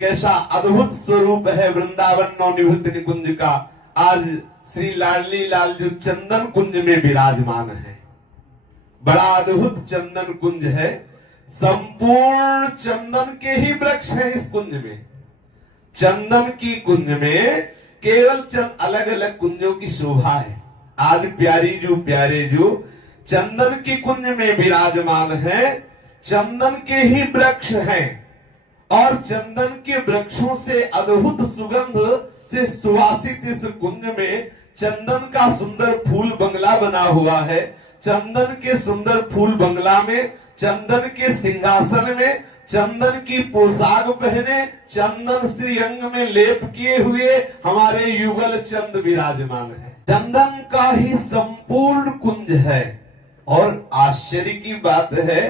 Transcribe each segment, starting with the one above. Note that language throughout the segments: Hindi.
कैसा अद्भुत स्वरूप है वृंदावन नवनिवृत्त निकुंज का। आज श्री लाडली लाल जो चंदन कुंज में विराजमान है, बड़ा अद्भुत चंदन कुंज है। संपूर्ण चंदन के ही वृक्ष है इस कुंज में। चंदन की कुंज में केवल चंद अलग अलग कुंजों की शोभा है। आज प्यारे जो चंदन की कुंज में विराजमान है। चंदन के ही वृक्ष हैं और चंदन के वृक्षों से अद्भुत सुगंध से सुवासित इस कुंज में चंदन का सुंदर फूल बंगला बना हुआ है। चंदन के सुंदर फूल बंगला में, चंदन के सिंहासन में, चंदन की पोशाक पहने, चंदन श्री अंग में लेप किए हुए हमारे युगल चंद विराजमान है। चंदन का ही संपूर्ण कुंज है। और आश्चर्य की बात है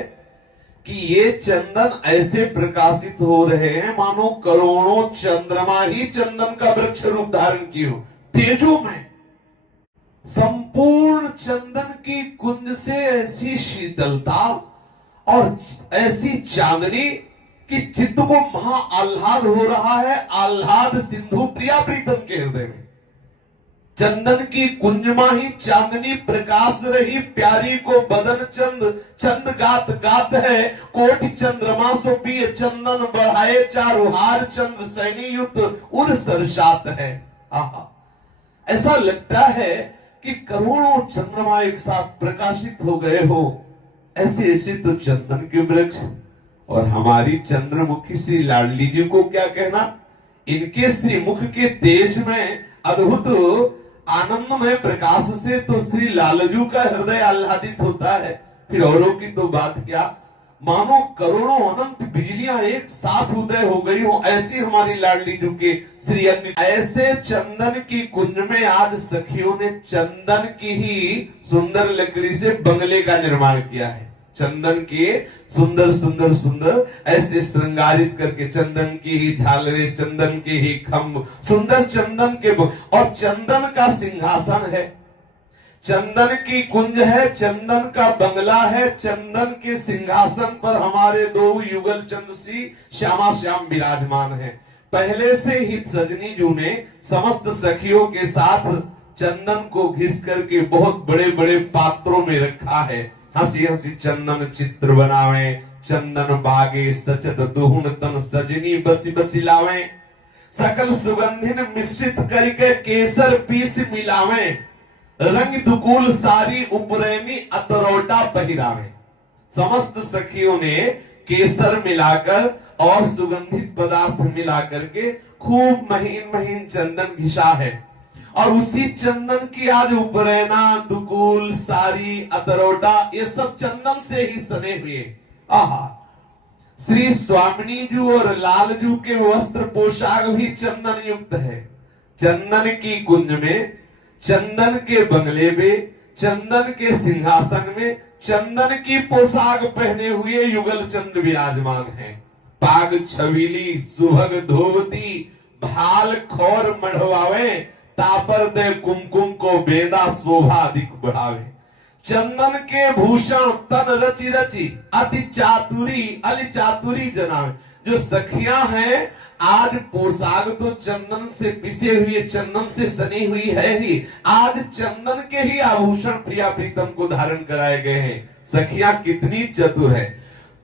कि ये चंदन ऐसे प्रकाशित हो रहे हैं मानो करोड़ों चंद्रमा ही चंदन का वृक्ष रूप धारण किए हो, तेजो में। संपूर्ण चंदन की कुंज से ऐसी शीतलता और ऐसी चांदनी कि चित्त को महा आह्लाद हो रहा है। आह्लाद सिंधु प्रिया प्रीतम के हृदय में चंदन की कुंजमा ही चांदनी प्रकाश रही। प्यारी को बदन चंद गात गात है। कोटि चंद्रमा सो पिय चंदन बढ़ाए, चारु हार चंद्र सैनी युत उर सरसात है। आहा, ऐसा लगता है कि करोड़ों चंद्रमा एक साथ प्रकाशित हो गए हो। ऐसे ऐसे तो चंदन के वृक्ष। और हमारी चंद्रमुखी श्री लाडली जी को क्या कहना, इनके श्री मुख के तेज में अद्भुत आनंदमय प्रकाश से तो श्री लालजू का हृदय आह्लादित होता है। फिर औरों की तो बात क्या, मानो करोड़ों अनंत बिजलियां एक साथ उदय हो गई हो, ऐसी हमारी लाडली जू के श्री अंग। ऐसे चंदन की कुंज में आज सखियों ने चंदन की ही सुंदर लकड़ी से बंगले का निर्माण किया है। चंदन के सुंदर ऐसे श्रृंगारित करके, चंदन की ही झालरें, चंदन के ही खम्भ, सुंदर चंदन के और चंदन का सिंहासन है, चंदन की कुंज है, चंदन का बंगला है। चंदन के सिंहासन पर हमारे दो युगल चंद सी श्यामा श्याम विराजमान है। पहले से ही सजनी जू ने समस्त सखियों के साथ चंदन को घिस करके बहुत बड़े बड़े पात्रों में रखा है। हंसी हंसी चंदन चित्र बनावे, चंदन बागे सचत दुहुन तन सजनी बसी बसी लावे। सकल सुगंधिन मिश्रित करके केसर पीस मिलावे, रंग दुकुल सारी उपरैनी अतरौटा पहिरावे। समस्त सखियों ने केसर मिलाकर और सुगंधित पदार्थ मिलाकर के खूब महीन महीन चंदन घिसा है। और उसी चंदन की आज उपरैना, दुकुल, सारी, अतरौटा, ये सब चंदन से ही सने हुए। आहा, श्री स्वामिनी जू और लालजू के वस्त्र पोशाक भी चंदन युक्त है। चंदन की कुंज में, चंदन के बंगले में, चंदन के सिंहासन में, चंदन की पोशाक पहने हुए युगल चंद विराजमान है। पाग छबीली सुभग धोवती, भाल खोर मढ़वावे, तापर दे कुमकुम को बेदा शोभा अधिक बढ़ावे। चंदन के भूषण तन रची रची अति चातुरी जनावे। जो सखियां हैं आज पोशाक तो चंदन से पिसे हुए, चंदन से सनी हुई है ही। आज चंदन के ही आभूषण प्रिया प्रीतम को धारण कराए गए हैं। सखियां कितनी चतुर है।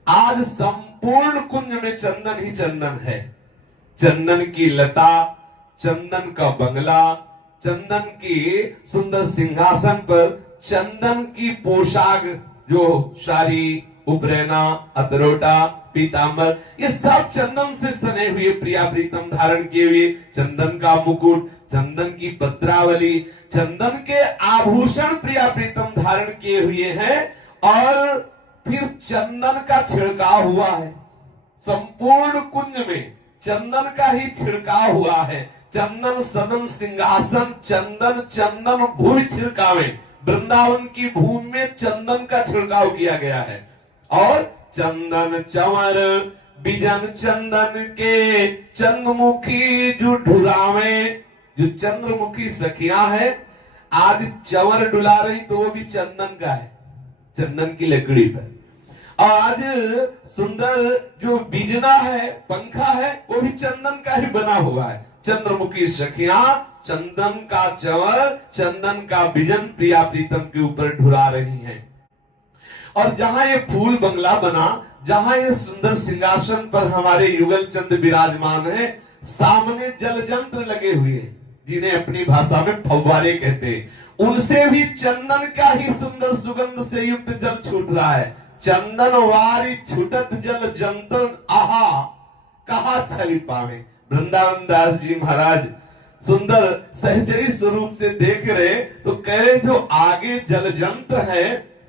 आज संपूर्ण कुंज में चंदन ही चंदन है। चंदन की लता, चंदन का बंगला, चंदन की सुंदर सिंहासन पर चंदन की पोशाक, जो साड़ी, उपरैना, अतरौटा, पीतांबर, ये सब चंदन से सने हुए प्रिया प्रीतम धारण किए हुए। चंदन का मुकुट, चंदन की पत्रावली, चंदन के आभूषण प्रिया प्रीतम धारण किए हुए हैं। और फिर चंदन का छिड़काव हुआ है। संपूर्ण कुंज में चंदन का ही छिड़काव हुआ है। चंदन सदन सिंहासन, चंदन चंदन भूमि छिड़कावे। वृंदावन की भूमि में चंदन का छिड़काव किया गया है। और चंदन चंवर बिजन चंदन के चंद्रमुखी जो ढुलावे। जो चंद्रमुखी सखियां है आज चंवर डुला रही तो वो भी चंदन का है, चंदन की लकड़ी पर। और आज सुंदर जो बिजना है, पंखा है, वो भी चंदन का ही बना हुआ है। चंद्रमुखी सखियां चंदन का चंवर, चंदन का बिजन प्रिया प्रीतम के ऊपर ढुला रही हैं। और जहां ये फूल बंगला बना, जहां ये सुंदर सिंहासन पर हमारे युगल चंद विराजमान है, सामने जल जंत्र लगे हुए हैं, जिन्हें अपनी भाषा में फव्वारे कहते हैं। उनसे भी चंदन का ही सुंदर सुगंध से युक्त जल छूट रहा है। चंदन वारी छूटत जल जंतन आहा कहा छवि पावे। वृंदावन दास जी महाराज सुंदर सहचरी स्वरूप से देख रहे तो कह रहे जो आगे जल जंत्र है,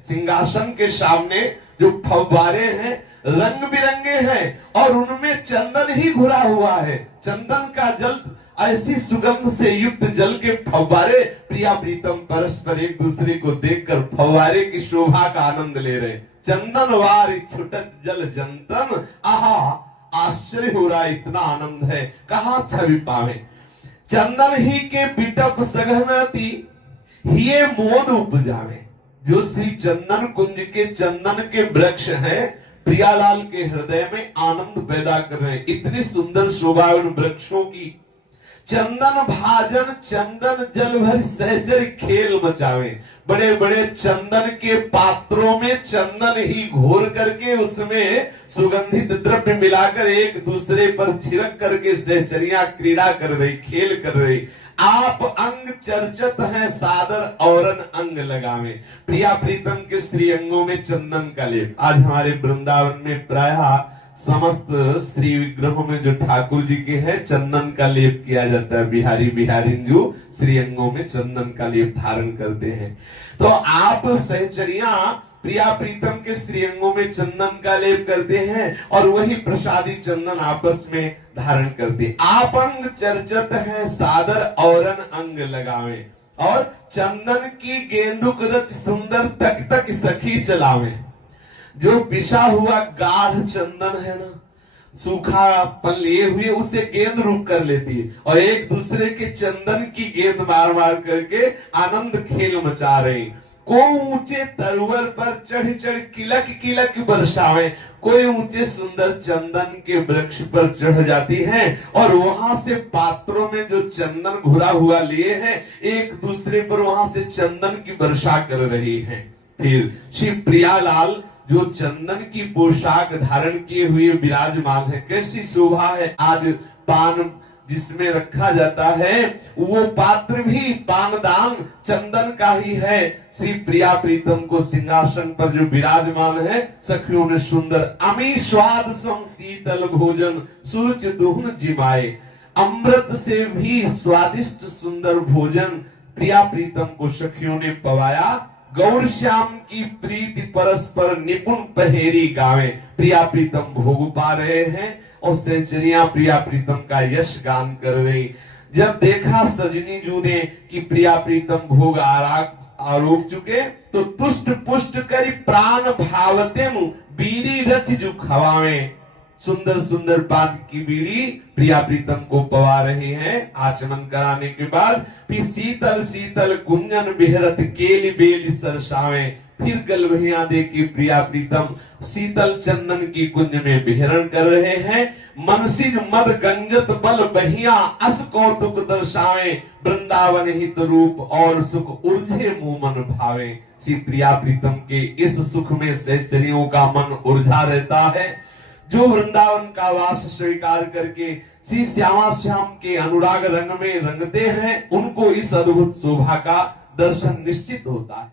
सिंहासन के सामने जो फव्वारे हैं रंग बिरंगे हैं और उनमें चंदन ही घुरा हुआ है। चंदन का जल, ऐसी सुगंध से युक्त जल के फव्वारे प्रिया प्रीतम परस्पर एक दूसरे को देखकर फव्वारे की शोभा का आनंद ले रहे। चंदन वारी छुटत जल जंतन आहा, आश्चर्य हो रहा है, इतना आनंद है, कहां छवि पावे। चंदन ही के बिटप सघनती ये मोद उपजावे। जो श्री चंदन कुंज के चंदन के वृक्ष हैं, प्रियालाल के हृदय में आनंद पैदा कर रहे हैं। इतनी सुंदर शोभा उन वृक्षों की। चंदन भाजन चंदन जल भर सहचर खेल मचावे। बड़े बड़े चंदन के पात्रों में चंदन ही घोर करके उसमें सुगंधित द्रव्य मिलाकर एक दूसरे पर छिड़क करके सहचरियां क्रीड़ा कर रही, खेल कर रही। आप अंग चर्चत हैं सादर औरन अंग लगावे। प्रिया प्रीतम के श्री अंगों में चंदन का लेप। आज हमारे वृंदावन में प्रायः समस्त श्री विग्रहों में जो ठाकुर जी के हैं चंदन का लेप किया जाता है। बिहारी बिहारिन जो श्री अंगों में चंदन का लेप धारण करते हैं। तो आप सहचरियां प्रिया प्रीतम के श्रीअंगों में चंदन का लेप करते हैं और वही प्रसादी चंदन आपस में धारण करते हैं। आप अंग चर्चत हैं सादर औरन अंग लगावे। और चंदन की गेंदुक रच सुंदर तक तक सखी चलावे। जो पिसा हुआ गाढ़ चंदन है ना, सूखापन लिए हुए उसे गेंद रूप कर लेती है और एक दूसरे के चंदन की गेंद मार मार करके आनंद खेल मचा रही। कोई ऊंचे तरुवर पर चढ़ चढ़ किलक किलक बरसावे। कोई ऊंचे सुंदर चंदन के वृक्ष पर चढ़ जाती हैं और वहां से पात्रों में जो चंदन घुरा हुआ लिए हैं एक दूसरे पर वहां से चंदन की वर्षा कर रही हैं। फिर श्री प्रियालाल जो चंदन की पोशाक धारण किए हुए विराजमान है, कैसी शोभा है। आज पान जिसमें रखा जाता है वो पात्र भी पानदान चंदन का ही है। श्री प्रिया प्रीतम को सिंहासन पर जो विराजमान है, सखियों ने सुंदर अमी स्वाद सम शीतल भोजन सुरुच दुहन जिमाए। अमृत से भी स्वादिष्ट सुंदर भोजन प्रिया प्रीतम को सखियों ने पवाया। गौर श्याम की प्रीति परस्पर निपुण पहेरी गावे। प्रिया प्रीतम भोग पा रहे हैं और सहचरियां प्रिया प्रीतम का यश गान कर रही। जब देखा सजनी जू ने कि प्रिया प्रीतम भोग आरोप चुके तो तुष्ट पुष्ट करी प्राण भावते बीड़ी रच जू खवावे। सुंदर सुंदर पान की बीड़ी प्रिया प्रीतम को पवा रहे हैं। आचमन कराने के बाद फिर शीतल शीतल कुंजन बिहरत केली बेली सरसावे। फिर गलबहिया दे की प्रिया प्रीतम शीतल चंदन की कुंज में बिहरण कर रहे हैं। मनसिज मद गंजत बल बहिया अस कौतुक दर्शावे। वृंदावन हित रूप और सुख उर्जे मुंह मन भावे। श्री प्रिया प्रीतम के इस सुख में सहचरियों का मन उर्जा रहता है। जो वृंदावन का वास स्वीकार करके श्री श्यामा श्याम के अनुराग रंग में रंगते हैं, उनको इस अद्भुत शोभा का दर्शन निश्चित होता है।